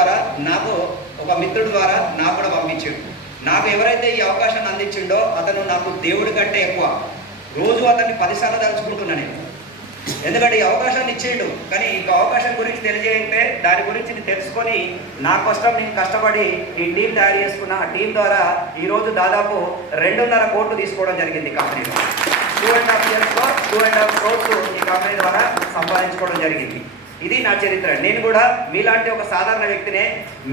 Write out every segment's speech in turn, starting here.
ద్వారా నాకు ఒక మిత్రుడి ద్వారా నాకు కూడా పంపించాడు. నాకు ఎవరైతే ఈ అవకాశాన్ని అందించిండో అతను నాకు దేవుడి కంటే ఎక్కువ. రోజు అతన్ని 10 సార్లు తలుచుకుంటున్నా నేను. ఎందుకంటే ఈ అవకాశాన్ని ఇచ్చేయండు, కానీ ఈ అవకాశం గురించి తెలియజేయంటే దాని గురించి తెలుసుకొని నా కోసం నేను కష్టపడి ఈ టీం తయారు చేసుకున్న. ఆ టీం ద్వారా ఈరోజు దాదాపు 2.5 కోట్లు తీసుకోవడం జరిగింది కంపెనీలో. 2.5 ఇయర్స్లో 2.5 కోట్లు ఈ కంపెనీ ద్వారా సంపాదించుకోవడం జరిగింది. ఇది నా చరిత్ర. నేను కూడా మీలాంటి ఒక సాధారణ వ్యక్తినే,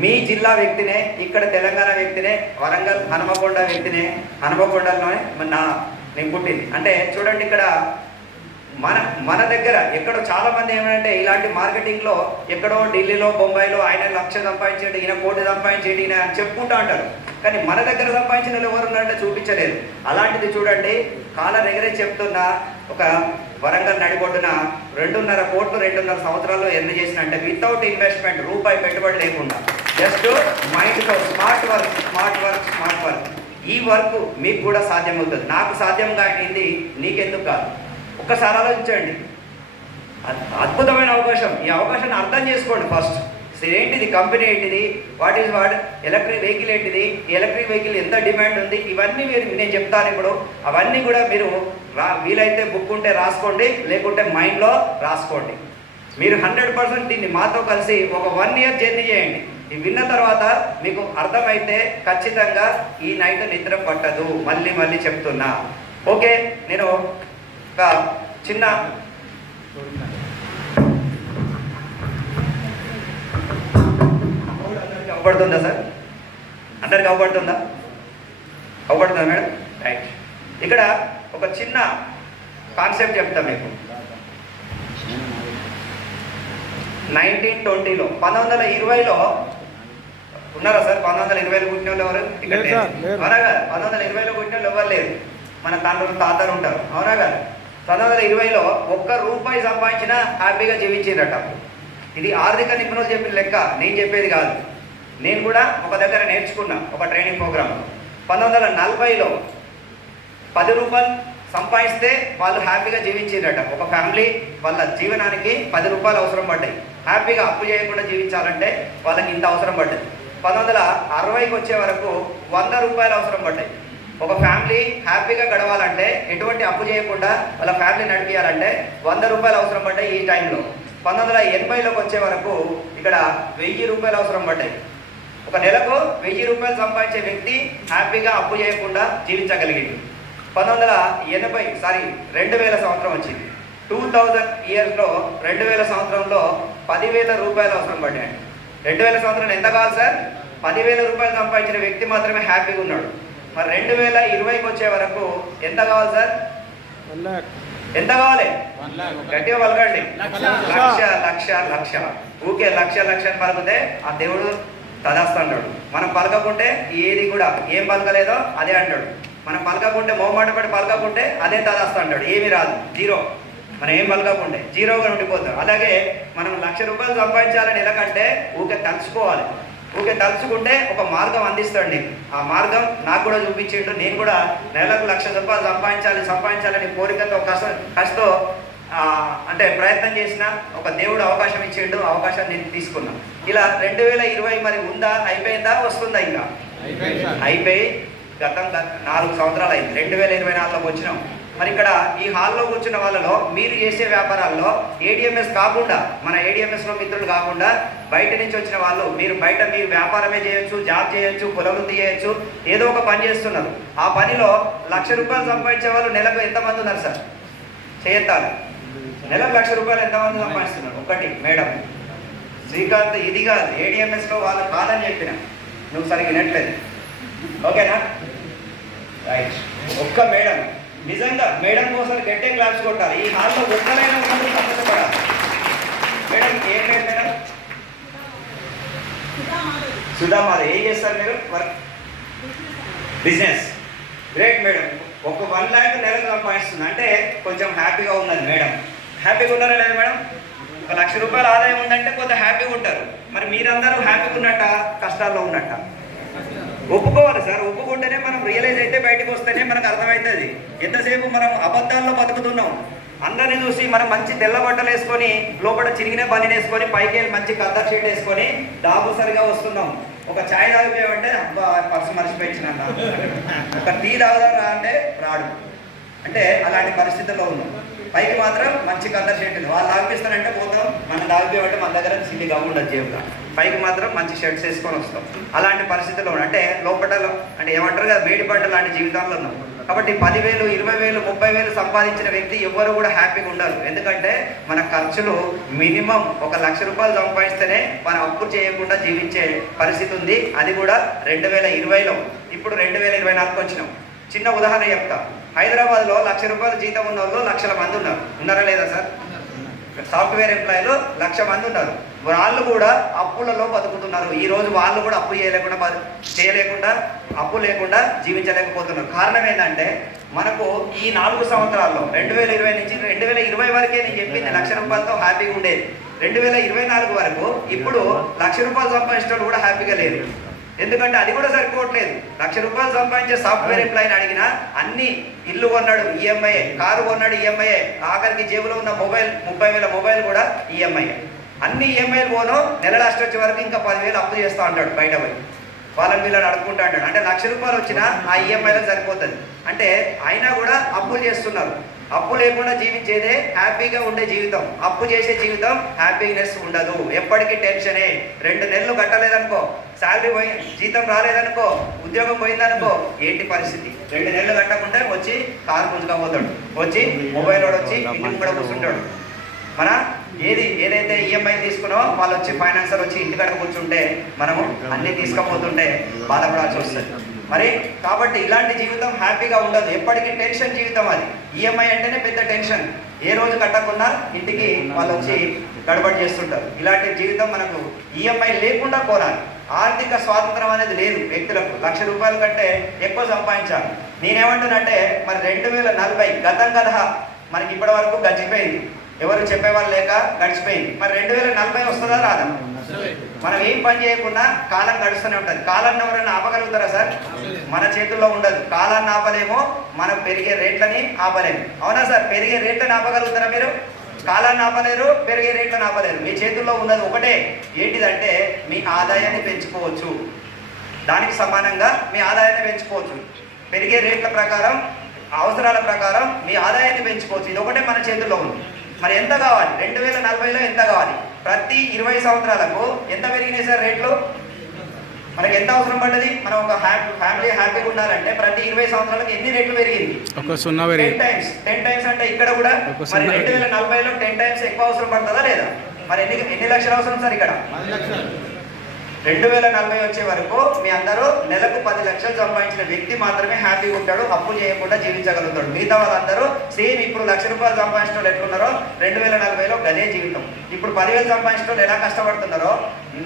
మీ జిల్లా వ్యక్తినే, ఇక్కడ తెలంగాణ వ్యక్తినే, వరంగల్ హనుమకొండ వ్యక్తినే. హనుమకొండలోనే నేను పుట్టింది. అంటే చూడండి, ఇక్కడ మన దగ్గర ఎక్కడో చాలామంది ఏమంటే ఇలాంటి మార్కెటింగ్లో ఎక్కడో ఢిల్లీలో బొంబాయిలో ఆయన 1,00,000 సంపాదించేది, ఈయన 1 కోటి సంపాదించేది, ఈయన అని చెప్పుకుంటూ అంటారు. కానీ మన దగ్గర సంపాదించిన వాళ్ళు ఎవరు ఉన్నారంటే చూపించలేదు. అలాంటిది చూడండి, కాలం ఎగరే చెప్తున్న ఒక వరంగల్ నడిబొడ్డున 2.5 కోట్లు 2.5 సంవత్సరాల్లో ఎర్న్ చేసిన, అంటే వితౌట్ ఇన్వెస్ట్మెంట్, రూపాయి పెట్టుబడి లేకుండా, జస్ట్ మైండ్తో స్మార్ట్ వర్క్. ఈ వర్క్ మీకు కూడా సాధ్యమవుతుంది. నాకు సాధ్యంగా అయింది, నీకెందుకు కాదు? ఒక్కసారి ఆలోచించండి. అద్భుతమైన అవకాశం. ఈ అవకాశాన్ని అర్థం చేసుకోండి. ఫస్ట్ ఏంటిది కంపెనీ, ఏంటిది, వాట్ ఎలక్ట్రిక్ వెహికల్ ఏంటిది, ఎలక్ట్రిక్ వెహికల్ ఎంత డిమాండ్ ఉంది, ఇవన్నీ నేను చెప్తాను ఇప్పుడు. అవన్నీ కూడా మీరు వీలైతే బుక్ ఉంటే రాసుకోండి, లేకుంటే మైండ్లో రాసుకోండి. మీరు 100% దీన్ని మాతో కలిసి ఒక 1 ఇయర్ జర్నీ చేయండి. ఇది విన్న తర్వాత మీకు అర్థమైతే ఖచ్చితంగా ఈ నైట్ నిద్ర పట్టదు. మళ్ళీ చెప్తున్నా. ఓకే, నేను ఒక చిన్న అవపడుతుందా సార్? అందరికి అవపడుతుందా మేడం? రైట్. ఇక్కడ ఒక చిన్న కాన్సెప్ట్ చెప్తా మీకు. 1920లో 1920లో ఉన్నారా సార్? 1920లో పుట్టిన వాళ్ళు ఎవరు? అవునా కాదు? 1920లో పుట్టిన వాళ్ళు ఎవరు లేరు. మన తాతలు ఉంటారు. అవునా కాదు? 1920లో ₹1 సంపాదించినా హ్యాపీగా జీవించేదట. ఇది ఆర్థిక నిపుణులు చెప్పిన లెక్క, నేను చెప్పేది కాదు. నేను కూడా ఒక దగ్గర నేర్చుకున్నా, ఒక ట్రైనింగ్ ప్రోగ్రామ్. 1940లో ₹10 సంపాదిస్తే వాళ్ళు హ్యాపీగా జీవించేదట. ఒక ఫ్యామిలీ వాళ్ళ జీవనానికి ₹10 అవసరం పడ్డాయి. హ్యాపీగా అప్పు చేయకుండా జీవించాలంటే వాళ్ళకి ఇంత అవసరం పడ్డది. 1960కి వచ్చే వరకు ₹100 అవసరం పడ్డాయి. ఒక ఫ్యామిలీ హ్యాపీగా గడవాలంటే, ఎటువంటి అప్పు చేయకుండా వాళ్ళ ఫ్యామిలీ నడిపించాలంటే ₹100 అవసరం పడ్డాయి ఈ టైంలో. 1980లోకి వచ్చే వరకు ఇక్కడ ₹1000 అవసరం పడ్డాయి. ఒక నెలకు ₹1000 సంపాదించే వ్యక్తి హ్యాపీగా అప్పు చేయకుండా జీవించగలిగింది. 2000 సంవత్సరం వచ్చింది. 2000 ఇయర్స్లో 2000 సంవత్సరంలో ₹10,000 అవసరం పడ్డాయి. 2000 సంవత్సరం ఎంత కావాలి సార్? ₹10,000 సంపాదించిన వ్యక్తి మాత్రమే హ్యాపీగా ఉన్నాడు. మరి 2020కి వచ్చే వరకు ఎంత కావాలి సార్? ఎంత కావాలి? గట్టిగా పలకండి. లక్ష. ఊకే లక్ష అని పలికితే ఆ దేవుడు తదాస్తా అంటాడు. మనం పలకకుంటే ఏది కూడా ఏం పలకలేదో అదే అంటాడు. మనం పలకకుంటే మొహమాట పడి పలకకుంటే అదే తదాస్తా అంటాడు. ఏమి రాదు, జీరో. మనం ఏం పలకకుంటే జీరోగా ఉండిపోతాం. అలాగే మనం ₹1,00,000 సంపాదించాలని ఎలాగంటే ఊకే తలుచుకోవాలి. ఊకే తలుచుకుంటే ఒక మార్గం అందిస్తాండి. ఆ మార్గం నాకు కూడా చూపించిండు. నేను కూడా నెలకు ₹1,00,000 సంపాదించాలని కోరికతో కష్టతో అంటే ప్రయత్నం చేసిన ఒక దేవుడు అవకాశం ఇచ్చిండు. అవకాశాన్ని నేను తీసుకున్నా. ఇలా 2020 మరి ఉందా, అయిపోయిందా, వస్తుందా? ఇంకా అయిపోయి గతం 4 సంవత్సరాలు అయింది. 2024లోకి వచ్చినాం. మరి ఇక్కడ ఈ హాల్లో కూర్చున్న వాళ్ళలో మీరు చేసే వ్యాపారాల్లో ఏడిఎంఎస్ కాకుండా, మన ఏడిఎంఎస్లో మిత్రులు కాకుండా బయట నుంచి వచ్చిన వాళ్ళు, మీరు బయట మీరు వ్యాపారమే చేయొచ్చు, జాబ్ చేయొచ్చు, కుల వృత్తి చేయొచ్చు, ఏదో ఒక పని చేస్తున్నారు. ఆ పనిలో ₹1,00,000 సంపాదించే వాళ్ళు నెలకు ఎంతమంది ఉన్నారు సార్? చేయత్తారు. నెలకు ₹1,00,000 ఎంతమంది సంపాదిస్తున్నారు? ఒకటి మేడం శ్రీకాంత్. ఇది కాదు, ఏడిఎంఎస్లో వాళ్ళు కాదని చెప్పిన, నువ్వు సరిగ్గా వినట్లేదు. ఓకేనా? రైట్. ఒక్క మేడం, నిజంగా మేడం కోసం గట్టే క్లాప్స్ కొట్టాలి. ఈ హాల్లో ఒక్కరైనా ఉన్నందుకు సంతోషపడాలి. మేడం ఏం లేదు మేడం? సుధామాధవ్. ఏం చేస్తారు మీరు? Work, business. Great madam. ఒక 1 lakh నెలకు సంపాదిస్తుంది అంటే కొంచెం హ్యాపీగా ఉన్నది మేడం. హ్యాపీగా ఉన్నారా లేదు మేడం? ₹1,00,000 ఆదాయం ఉందంటే కొంత హ్యాపీగా ఉంటారు. మరి మీరందరూ హ్యాపీగా ఉన్నట్ట, కష్టాల్లో ఉన్నట్ట? ఒప్పుకోవాలి సార్. ఒప్పుకుంటేనే మనం రియలైజ్ అయితే బయటకు వస్తేనే మనకు అర్థమవుతుంది. ఎంతసేపు మనం అబద్ధాల్లో బతుకుతున్నాం. అందరిని చూసి మనం మంచి తెల్ల బట్టలు వేసుకొని లోపల చిరిగిన బని వేసుకొని పైకి వెళ్ళి మంచి కద్దర్ షీట్ వేసుకొని దాబుసరిగా వస్తున్నాం. ఒక ఛాయ్ తాగిపోయామంటే అబ్బా పర్సు మర్చిపోయించిన ఒక టీ తాగుదారా అంటే రాడు. అంటే అలాంటి పరిస్థితుల్లో ఉన్నాం. పైకి మాత్రం మంచి కద్దర్ షర్ట్ ఉంది. వాళ్ళు తాగిపిస్తానంటే పోతాం, మనం తాగిపోయామంటే మన దగ్గర సిల్లిగా ఉండదు జేబుగా. పైకి మాత్రం మంచి షర్ట్స్ వేసుకొని వస్తాం. అలాంటి పరిస్థితుల్లో ఉన్నాం. అంటే లోపటలో అంటే ఏమంటారు కదా వేడి పడ్డ లాంటి జీవితాల్లో ఉన్నాం. కాబట్టి 10,000, 20,000, 30,000 సంపాదించిన వ్యక్తి ఎవ్వరు కూడా హ్యాపీగా ఉండరు. ఎందుకంటే మన ఖర్చులు మినిమం 1,00,000 రూపాయలు సంపాదిస్తేనే మనం అప్పు చేయకుండా జీవించే పరిస్థితి ఉంది. అది కూడా 2020లో. ఇప్పుడు 2024 వచ్చినాం. చిన్న ఉదాహరణ చెప్తా. హైదరాబాద్లో 1,00,000 రూపాయలు జీతం ఉన్న వాళ్ళు లక్షల మంది ఉన్నారు. ఉన్నారా లేదా సార్? సాఫ్ట్వేర్ ఎంప్లాయీలు 1,00,000 మంది ఉన్నారు. వాళ్ళు కూడా అప్పులలో బతుకుతున్నారు. ఈరోజు వాళ్ళు కూడా అప్పు చేయలేకుండా అప్పు లేకుండా జీవించలేకపోతున్నారు. కారణం ఏంటంటే మనకు ఈ 4 సంవత్సరాల్లో 2020 నుంచి 2020 వరకే నేను చెప్పింది 1,00,000 రూపాయలతో హ్యాపీగా ఉండేది. 2024 వరకు ఇప్పుడు 1,00,000 రూపాయలు సంపాదించడం కూడా హ్యాపీగా లేదు. ఎందుకంటే అది కూడా సరిపోవట్లేదు. 1,00,000 రూపాయలు సంపాదించే సాఫ్ట్వేర్ ఎంప్లాయీని అడిగినా అన్ని ఇల్లు కొన్నాడు ఈఎంఐ, కారు కొన్నాడు ఈఎంఐ, ఆఖరికి జేబులో ఉన్న మొబైల్ 30,000 మొబైల్ కూడా ఈఎంఐ. అన్ని ఈఎంఐలు పోను నెల లాస్ట్ వచ్చే వరకు ఇంకా 10,000 అప్పు చేస్తూ ఉంటాడు బయట పోయి. వాళ్ళని వీళ్ళని అడుక్కుంటూ అంటాడు. అంటే 1,00,000 రూపాయలు వచ్చినా ఆ ఈఎంఐలకు సరిపోతుంది. అంటే అయినా కూడా అప్పులు చేస్తున్నారు. అప్పు లేకుండా జీవించేదే హ్యాపీగా ఉండే జీవితం. అప్పు చేసే జీవితం హ్యాపీనెస్ ఉండదు. ఎప్పటికీ టెన్షనే. 2 నెలలు కట్టలేదనుకో, శాలరీ పోయి జీతం రాలేదనుకో, ఉద్యోగం పోయిందనుకో, ఏంటి పరిస్థితి? 2 నెలలు కట్టకుంటే వచ్చి కారు పుంజుకపోతాడు, వచ్చి మొబైల్ వాడు వచ్చి ఇంటికి కూడా కూర్చుంటాడు. మన ఏదైతే ఈఎంఐ తీసుకున్నామో వాళ్ళు వచ్చి ఫైనాన్సర్ వచ్చి ఇంటికాడ కూర్చుంటే మనము అన్నీ తీసుకుపోతుంటే బాధపడాల్సి వస్తుంది. మరి కాబట్టి ఇలాంటి జీవితం హ్యాపీగా ఉండదు. ఎప్పటికీ టెన్షన్ జీవితం అది. ఈఎంఐ అంటేనే పెద్ద టెన్షన్. ఏ రోజు కట్టకుండా ఇంటికి వాళ్ళు వచ్చి గడబడి చేస్తుంటారు. ఇలాంటి జీవితం మనకు ఈఎంఐ లేకుండా కోరాలి. ఆర్థిక స్వాతంత్రం అనేది లేదు వ్యక్తులకు. 1,00,000 రూపాయల కంటే ఎక్కువ సంపాదించాలి. నేనేమంటున్నంటే మరి 2040 గతం కదా మనకి ఇప్పటి వరకు గడిచిపోయింది. ఎవరు చెప్పేవాళ్ళు లేక గడిచిపోయింది. మరి 2040 వస్తుందా రాదా? మనం ఏం పని చేయకుండా కాలం గడుస్తూనే ఉంటుంది. కాలాన్ని ఎవరైనా ఆపగలుగుతారా సార్? మన చేతుల్లో ఉండదు. కాలాన్ని ఆపలేమో, మనం పెరిగే రేట్లని ఆపలేము. అవునా సార్? పెరిగే రేట్లను ఆపగలుగుతారా మీరు? కాలాన్ని ఆపలేరు, పెరిగే రేట్లను ఆపలేరు. మీ చేతుల్లో ఉన్నది ఒకటే, ఏంటిదంటే మీ ఆదాయాన్ని పెంచుకోవచ్చు. దానికి సమానంగా మీ ఆదాయాన్ని పెంచుకోవచ్చు. పెరిగే రేట్ల ప్రకారం, అవసరాల ప్రకారం మీ ఆదాయాన్ని పెంచుకోవచ్చు. ఇది ఒకటే మన చేతుల్లో ఉంది. మరి ఎంత కావాలి? 2040లో ఎంత కావాలి? ప్రతి 20 సంవత్సరాలకు ఎంత పెరిగినాయి సార్ రేట్లు? మనకి ఎంత అవసరం పడ్డది? మనం ఒక ఫ్యామిలీ హ్యాపీగా ఉండాలంటే ప్రతి 20 సంవత్సరాలకు ఎన్ని రేట్లు పెరిగింది? 10 టైమ్స్. అంటే ఇక్కడ కూడా మరి 2040లో 10 టైమ్స్ ఎక్కువ అవసరం పడుతుందా లేదా? మరి ఎన్ని లక్షలు అవసరం సార్ ఇక్కడ? 2040 వచ్చే వరకు మీ అందరూ నెలకు 10 లక్షలు సంపాదించిన వ్యక్తి మాత్రమే హ్యాపీగా ఉంటాడు, అప్పు చేయకుండా జీవించగలుగుతాడు. మిగతా వాళ్ళందరూ సేమ్ ఇప్పుడు 1,00,000 రూపాయలు సంపాదించిన వాళ్ళు ఎట్లున్నారో 2040లో గదే జీవితం. ఇప్పుడు 10,000 సంపాదించిన వాళ్ళు ఎలా కష్టపడుతున్నారో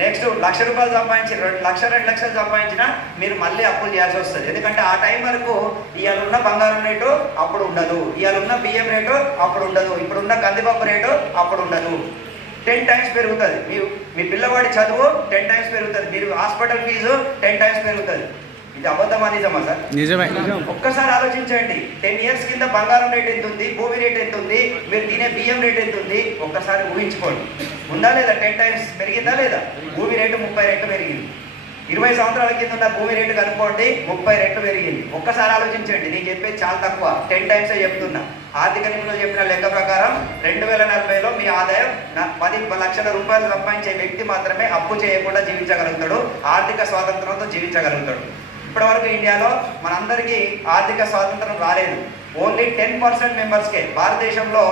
నెక్స్ట్ 1,00,000 రూపాయలు సంపాదించి 2 లక్షలు సంపాదించినా మీరు మళ్ళీ అప్పులు చేయాల్సి వస్తుంది. ఎందుకంటే ఆ టైం వరకు ఇవాళ ఉన్న బంగారం రేటు అప్పుడు ఉండదు, ఇవాళ ఉన్న బియ్యం రేటు అప్పుడు ఉండదు, ఇప్పుడున్న కందిపప్పు రేటు అప్పుడు ఉండదు. 10 టైమ్స్ పెరుగుతుంది. మీ పిల్లవాడి చదువు 10 టైమ్స్ పెరుగుతుంది. మీరు హాస్పిటల్ ఫీజు 10 టైమ్స్ పెరుగుతుంది. ఇది అబద్ధమా నిజమా సార్? నిజమే. ఒక్కసారి ఆలోచించండి. 10 ఇయర్స్ కింద బంగారం రేట్ ఎంత ఉంది, భూమి రేట్ ఎంత ఉంది, మీరు తినే బియ్యం రేట్ ఎంత ఉంది, ఒక్కసారి ఊహించుకోండి. ఉందా లేదా? 10 టైమ్స్ పెరిగిందా లేదా? భూమి రేటు 30 రెట్లు పెరిగింది. 20 సంవత్సరాల కింద ఉన్న భూమి రేటు కనుక్కోండి, 30 రెట్లు పెరిగింది. ఒక్కసారి ఆలోచించండి. నేను చెప్పేది చాలా తక్కువ, 10 టైమ్స్ చెప్తున్నా. ఆర్థిక నిపుణులు చెప్పిన లెక్క ప్రకారం 2040లో మీ ఆదాయం 10 లక్షల రూపాయలు సంపాదించే వ్యక్తి మాత్రమే అప్పు చేయకుండా జీవించగలుగుతాడు, ఆర్థిక స్వాతంత్రంతో జీవించగలుగుతాడు. ఇప్పటి వరకు ఇండియాలో మనందరికీ ఆర్థిక స్వాతంత్రం రాలేదు. ఓన్లీ 10% మెంబర్స్కే. భారతదేశంలో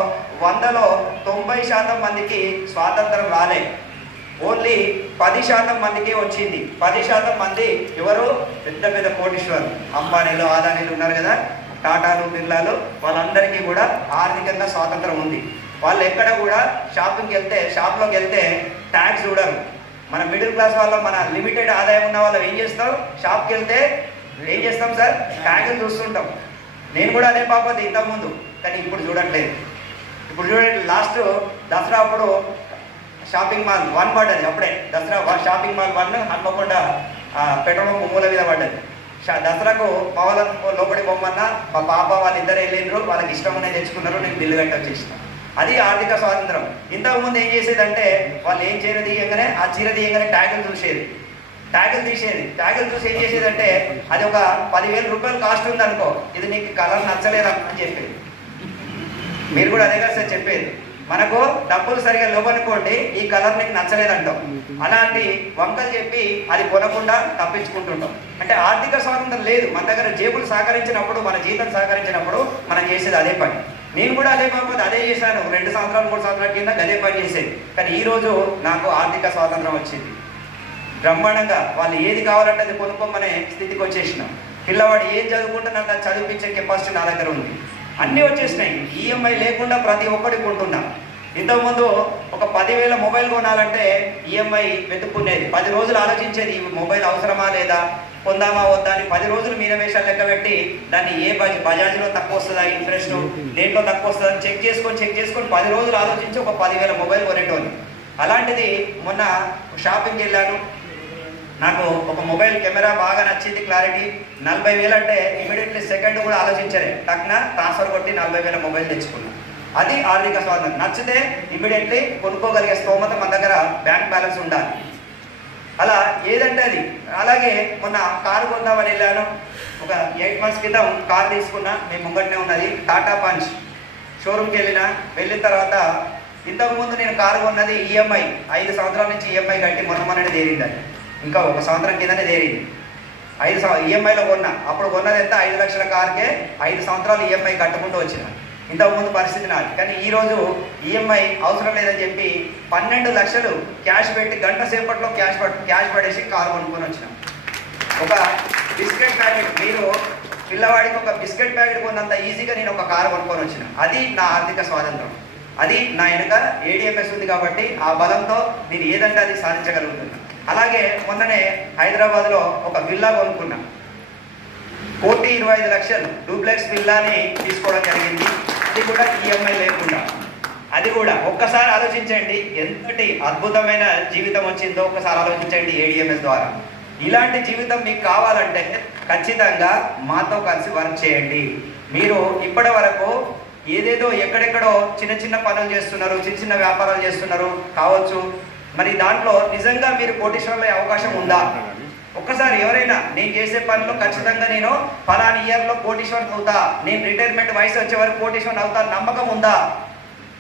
100లో 90% మందికి స్వాతంత్రం రాలే. ఓన్లీ 10% మందికే వచ్చింది. 10% మంది ఎవరు? పెద్ద పెద్ద కోటీశ్వరులు, అంబానీలు, ఆదానీలు ఉన్నారు కదా, టాటాలు, బిర్లాలు, వాళ్ళందరికీ కూడా ఆర్థికంగా స్వాతంత్రం ఉంది. వాళ్ళు ఎక్కడ కూడా షాప్లోకి వెళ్తే ట్యాక్స్ చూడరు. మన మిడిల్ క్లాస్ వాళ్ళ, మన లిమిటెడ్ ఆదాయం ఉన్న వాళ్ళు ఏం చేస్తాం? షాప్కి వెళ్తే ఏం చేస్తాం సార్? ట్యాగులు చూస్తుంటాం. నేను కూడా అదే పాపది ఇంతకుముందు, కానీ ఇప్పుడు చూడట్లేదు. ఇప్పుడు చూడండి, లాస్ట్ దసరా అప్పుడు షాపింగ్ మాల్ 1 పడ్డది. అప్పుడే Dasara shopping mall 1 Hanamkonda petrol మూల మీద పడ్డది. దసరాకు పవన్ లోపడి బొమ్మన్న మా పాప వాళ్ళిద్దరు వెళ్ళిండ్రు, వాళ్ళకి ఇష్టం అనేది తెచ్చుకున్నారు, నేను బిల్లు కట్టి వచ్చేసిన. అది ఆర్థిక స్వాతంత్రం. ఇంతకుముందు ఏం చేసేదంటే వాళ్ళు ఏం చీర తీయగానే ఆ చీర తీయగానే ట్యాగులు చూసేది, ట్యాగులు తీసేది. ట్యాగులు చూసి ఏం చేసేదంటే అది ఒక 10,000 రూపాయలు కాస్ట్ ఉంది అనుకో, ఇది నీకు కలర్ నచ్చలేదా అని చెప్పేది. మీరు కూడా అదే కదా సార్ చెప్పేది. మనకు డబ్బులు సరిగా లేవనుకోండి, ఈ కలర్ నీకు నచ్చలేదంటాం. అలాంటి వంకలు చెప్పి అది కొనకుండా తప్పించుకుంటుంటాం. అంటే ఆర్థిక స్వాతంత్రం లేదు మన దగ్గర. జేబులు సహకరించినప్పుడు, మన జీతం సహకరించినప్పుడు మనం చేసేది అదే పని. నేను కూడా అదే కాకపోతే అదే చేశాను. 2 సంవత్సరాలు 3 సంవత్సరాల కింద అదే పని చేసేది. కానీ ఈరోజు నాకు ఆర్థిక స్వాతంత్రం వచ్చింది. బ్రహ్మాండంగా వాళ్ళు ఏది కావాలంటే అది కొనుక్కోమనే స్థితికి వచ్చేసినాం. పిల్లవాడు ఏం చదువుకుంటున్నా చదివించే కెపాసిటీ నా దగ్గర ఉంది. అన్నీ వచ్చేసినాయి. ఈఎంఐ లేకుండా ప్రతి ఒక్కటి కొంటున్నా. ఇంతకుముందు ఒక 10,000 మొబైల్ కొనాలంటే ఈఎంఐ వెతుక్కునేది. 10 రోజులు ఆలోచించేది, ఈ మొబైల్ అవసరమా లేదా, కొందామా వద్దా అని 10 రోజులు మీనవేషాలు లెక్క పెట్టి దాన్ని ఏ బజాజ్లో తక్కువ వస్తుందా ఇంట్రెస్ట్, దేంట్లో తక్కువ వస్తుందా చెక్ చేసుకొని 10 రోజులు ఆలోచించి ఒక 10,000 మొబైల్ కొనేటోని. అలాంటిది మొన్న షాపింగ్కి వెళ్ళాను. నాకు ఒక మొబైల్ కెమెరా బాగా నచ్చింది, క్లారిటీ 40,000 అంటే ఇమీడియట్లీ సెకండ్ కూడా ఆలోచించలే, టక్న ట్రాన్స్ఫర్ కొట్టి 40,000 మొబైల్ తెచ్చుకున్నాను. అది ఆర్థిక స్వాతంత్రం. నచ్చితే ఇమీడియట్లీ కొనుక్కోగలిగే స్తోమత మన దగ్గర బ్యాంక్ బ్యాలెన్స్ ఉండాలి. అలా ఏదంటే అది. అలాగే మొన్న కారు కొందామని వెళ్ళాను. ఒక 8 months క్రితం కారు తీసుకున్నా, మేము ముంగట్నే ఉన్నది టాటా పంచ్. షోరూమ్కి వెళ్ళిన తర్వాత ఇంతకుముందు నేను కారు కొన్నది ఈఎంఐ 5 సంవత్సరాల నుంచి ఈఎంఐ కట్టి మొన్ననే తీరింది. అది ఇంకా 1 సంవత్సరం కిందనే తీరింది. 5 ఈఎంఐలో కొన్నా. అప్పుడు కొన్నది ఎంత, 5 లక్షల కారుకే 5 సంవత్సరాలు ఈఎంఐ కట్టుకుంటూ వచ్చిన. ఇంతకుముందు పరిస్థితి నాది. కానీ ఈరోజు ఈఎంఐ అవసరం లేదని చెప్పి 12 లక్షలు క్యాష్ పెట్టి గంట సేపట్లో క్యాష్ పడేసి కారు కొనుక్కొని వచ్చినాం. ఒక బిస్కెట్ ప్యాకెట్, మీరు పిల్లవాడికి ఒక బిస్కెట్ ప్యాకెట్ కొన్నంత ఈజీగా నేను ఒక కారు కొనుక్కొని వచ్చిన. అది నా ఆర్థిక స్వాతంత్రం. అది నా వెనుక ఏడిఎంఎస్ ఉంది కాబట్టి ఆ బలంతో నేను ఏదంటే అది సాధించగలుగుతున్నాను. అలాగే మొన్ననే హైదరాబాద్లో ఒక విల్లా కొనుక్కున్నా. 1,25,00,000 డూప్లెక్స్ విల్లాని తీసుకోవడం జరిగింది. అది కూడా ఈఎంఐ లేకుండా. అది కూడా ఒక్కసారి ఆలోచించండి, ఎంతటి అద్భుతమైన జీవితం వచ్చిందో ఒక్కసారి ఆలోచించండి ఏడిఎంఎస్ ద్వారా. ఇలాంటి జీవితం మీకు కావాలంటే ఖచ్చితంగా మాతో కలిసి వర్క్ చేయండి. మీరు ఇప్పటి వరకు ఏదేదో ఎక్కడెక్కడో చిన్న పనులు చేస్తున్నారు, చిన్న వ్యాపారాలు చేస్తున్నారు కావచ్చు. మరి దాంట్లో నిజంగా మీరు కోటీశ్వరులయ్యే అవకాశం ఉందా? ఒక్కసారి ఎవరైనా నేను చేసే పనిలో ఖచ్చితంగా నేను ఫలానా ఇయర్లో కోటీశ్వరుని అవుతా, నేను రిటైర్మెంట్ వయసు వచ్చే వరకు కోటీశ్వరుని అవుతా నమ్మకం ఉందా?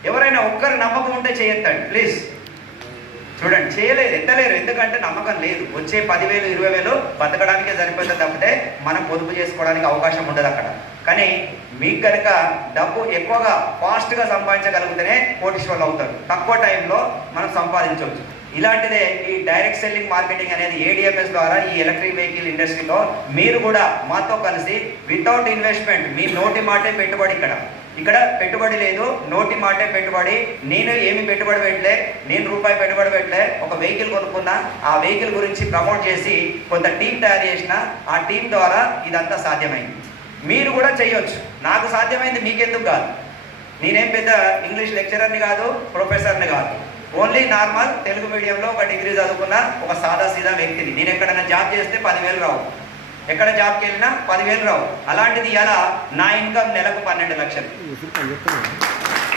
ఎవరైనా ఒక్కరి నమ్మకం ఉంటే చేయొద్దండి ప్లీజ్. చూడండి, చేయలేదు, ఎత్తలేరు. ఎందుకంటే నమ్మకం లేదు. వచ్చే 10,000 20,000 బతకడానికే సరిపోతుంది తప్పితే మనం పొదుపు చేసుకోవడానికి అవకాశం ఉండదు అక్కడ. కానీ మీకు కనుక డబ్బు ఎక్కువగా ఫాస్ట్గా సంపాదించగలిగితేనే కోటీశ్వరులు అవుతారు. తక్కువ టైంలో మనం సంపాదించవచ్చు. ఇలాంటిదే ఈ డైరెక్ట్ సెల్లింగ్ మార్కెటింగ్ అనేది ఏడిఎంఎస్ ద్వారా ఈ ఎలక్ట్రిక్ వెహికల్ ఇండస్ట్రీలో మీరు కూడా మాతో కలిసి వితౌట్ ఇన్వెస్ట్మెంట్, మీ నోటి మాటే పెట్టుబడి. ఇక్కడ పెట్టుబడి లేదు, నోటి మాటే పెట్టుబడి. నేను ఏమి పెట్టుబడి పెట్టలే, నేను రూపాయి పెట్టుబడి పెట్టలే. ఒక వెహికల్ కొనుక్కున్నా, ఆ వెహికల్ గురించి ప్రమోట్ చేసి కొంత టీం తయారు చేసిన, ఆ టీం ద్వారా ఇదంతా సాధ్యమైంది. మీరు కూడా చేయొచ్చు. నాకు సాధ్యమైంది, మీకెందుకు కాదు? నేనేం పెద్ద ఇంగ్లీష్ లెక్చరర్ని కాదు, ప్రొఫెసర్ని కాదు. ఓన్లీ నార్మల్ తెలుగు మీడియంలో ఒక డిగ్రీ చదువుకున్న ఒక సాదా సీదా వ్యక్తిని. నేను ఎక్కడైనా జాబ్ చేస్తే 10,000 రావు, ఎక్కడ జాబ్కి వెళ్ళినా 10,000 రావు. అలాంటిది ఇలా నా ఇన్కమ్ నెలకు 12 లక్షలు.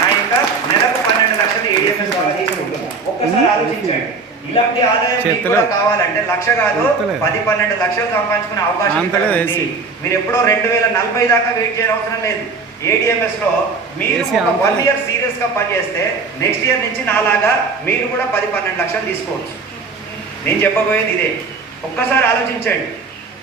నా ఇన్కమ్ నెలకు 12 లక్షలు ఏడిఎంఎస్ ద్వారా తీసుకుంటున్నాను. ఒక్కసారి ఆలోచించండి. ఇలాంటి ఆదాయం మీకు కూడా కావాలంటే 1,00,000 కాదు 10-12 లక్షలు సంపాదించుకునే అవకాశం ఉంది. మీరు ఎప్పుడో 2040 దాకా వెయిట్ చేయని అవసరం లేదు. ఏడిఎంఎస్ లో మీరు ఒక 1 year సీరియస్ గా పనిచేస్తే నెక్స్ట్ ఇయర్ నుంచి నాలాగా మీరు కూడా 10-12 లక్షలు తీసుకోవచ్చు. నేను చెప్పబోయేది ఇదే. ఒక్కసారి ఆలోచించండి.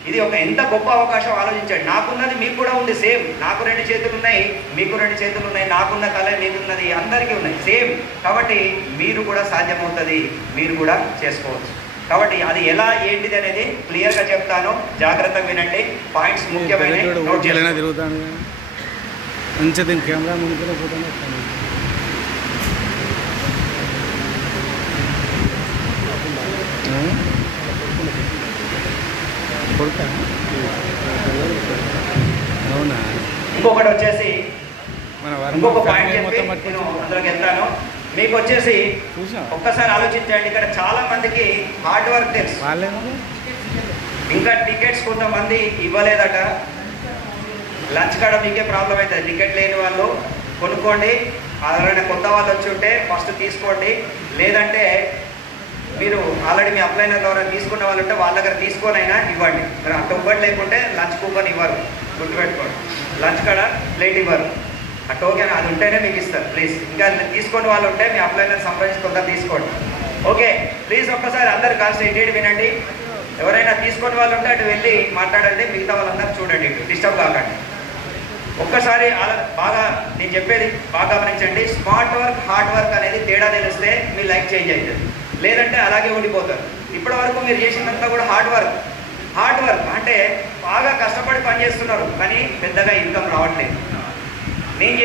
ఇది ఒక ఎంత గొప్ప అవకాశం ఆలోచించండి. నాకున్నది మీకు కూడా ఉంది సేమ్. నాకు 2 చేతులు ఉన్నాయి, మీకు 2 చేతులు ఉన్నాయి, నాకున్న తల మీకున్నది అందరికీ ఉన్నాయి సేమ్. కాబట్టి మీరు కూడా సాధ్యమవుతుంది, మీరు కూడా చేసుకోవచ్చు. కాబట్టి అది ఎలా ఏంటిది అనేది క్లియర్గా చెప్తాను, జాగ్రత్తగా వినండి. పాయింట్స్ ముఖ్యమైన నోట్ చేసుకోండి. మంచిది కెమెరా ముందుకు పోతాను. అవునా? ఇంకొకటి వచ్చేసి ఇంకొక పాయింట్ చెప్పి నేను అందులోకి వెళ్తాను. మీకు వచ్చేసి ఒక్కసారి ఆలోచించండి. ఇక్కడ చాలా మందికి హార్డ్ వర్క్ తెలుసు. ఇంకా టికెట్స్ కొంతమంది ఇవ్వలేదట. లంచ్ కాడ మీకే ప్రాబ్లం అవుతుంది. టికెట్ లేని వాళ్ళు కొనుక్కోండి. ఎవరైనా కొత్త వాళ్ళు వచ్చి ఉంటే ఫస్ట్ తీసుకోండి. లేదంటే మీరు ఆల్రెడీ మీ అప్లైనర్ ఎవరైనా తీసుకున్న వాళ్ళు ఉంటే వాళ్ళ దగ్గర తీసుకొనైనా ఇవ్వండి. మరి అంత ఇవ్వడం లేకుంటే లంచ్ కూపన్ ఇవ్వరు, గుర్తుపెట్టుకోండి. లంచ్ కాడ ప్లేట్ ఇవ్వరు. ఆ టోకెన్ అది ఉంటేనే మీకు ఇస్తారు. ప్లీజ్ ఇంకా తీసుకునే వాళ్ళు ఉంటే మీ అప్లైనర్ సంప్రదించి తొందర తీసుకోండి. ఓకే, ప్లీజ్ ఒక్కసారి అందరు కాస్త ఇంటి వినండి. ఎవరైనా తీసుకునే వాళ్ళు ఉంటే అటు వెళ్ళి మాట్లాడండి. మిగతా వాళ్ళందరూ చూడండి, ఇటు డిస్టర్బ్ కాకండి. ఒక్కసారి బాగా నేను చెప్పేది బాగా గమనించండి. స్మార్ట్ వర్క్, హార్డ్ వర్క్ అనేది తేడా తెలిస్తే మీ లైఫ్ చేంజ్ అవుతుంది. లేదంటే అలాగే ఉండిపోతారు. ఇప్పటి వరకు మీరు చేసినంతా కూడా హార్డ్ వర్క్ అంటే బాగా కష్టపడి పనిచేస్తున్నారు, కానీ పెద్దగా ఇన్కమ్ రావట్లేదు. నేను